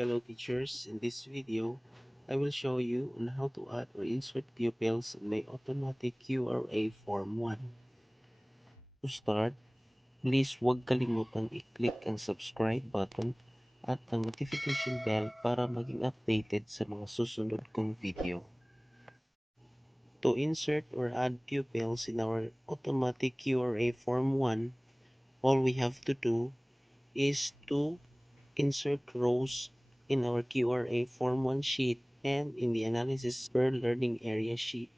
fellow teachers. In this video, I will show you on how to add or insert pupils in my automatic QRA Form 1. To start, please huwag kalimutang i-click ang subscribe button at ang notification bell para maging updated sa mga susunod kong video. To insert or add pupils in our automatic QRA Form 1, all we have to do is to insert rows in our QRA Form 1 sheet and in the Analysis per Learning Area sheet.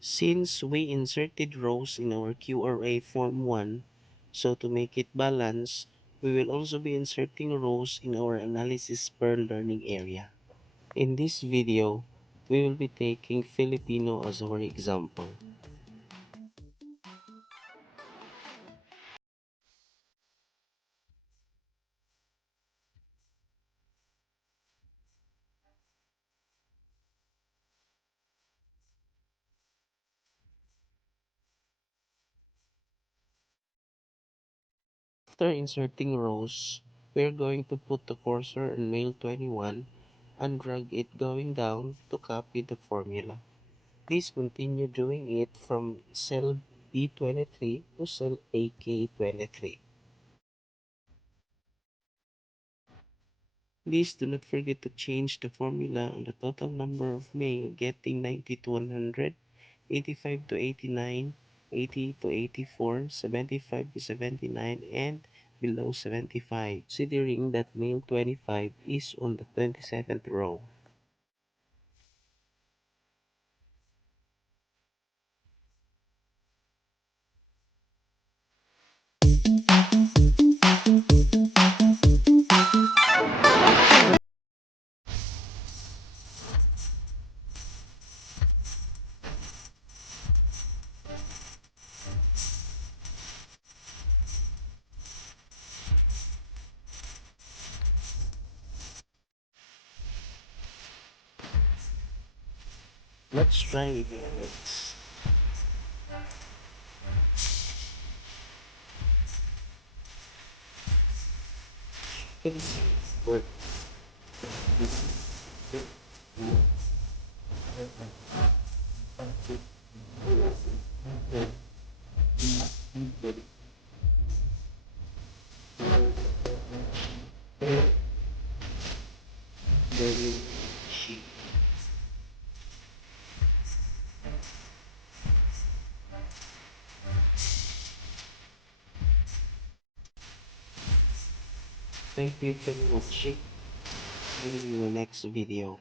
Since we inserted rows in our QRA Form 1, so to make it balance, we will also be inserting rows in our Analysis per Learning Area. In this video, we will be taking Filipino as our example. After inserting rows, we are going to put the cursor on male 21 and drag it going down to copy the formula. Please continue doing it from cell B23 to cell AK23. Please do not forget to change the formula on the total number of male getting 90 to 100, 85 to 89, 80 to 84, 75 to 79, and below 75, considering that male 25 is on the 27th row. Let's try again. Let's work. Thank you for watching. See you in the next video.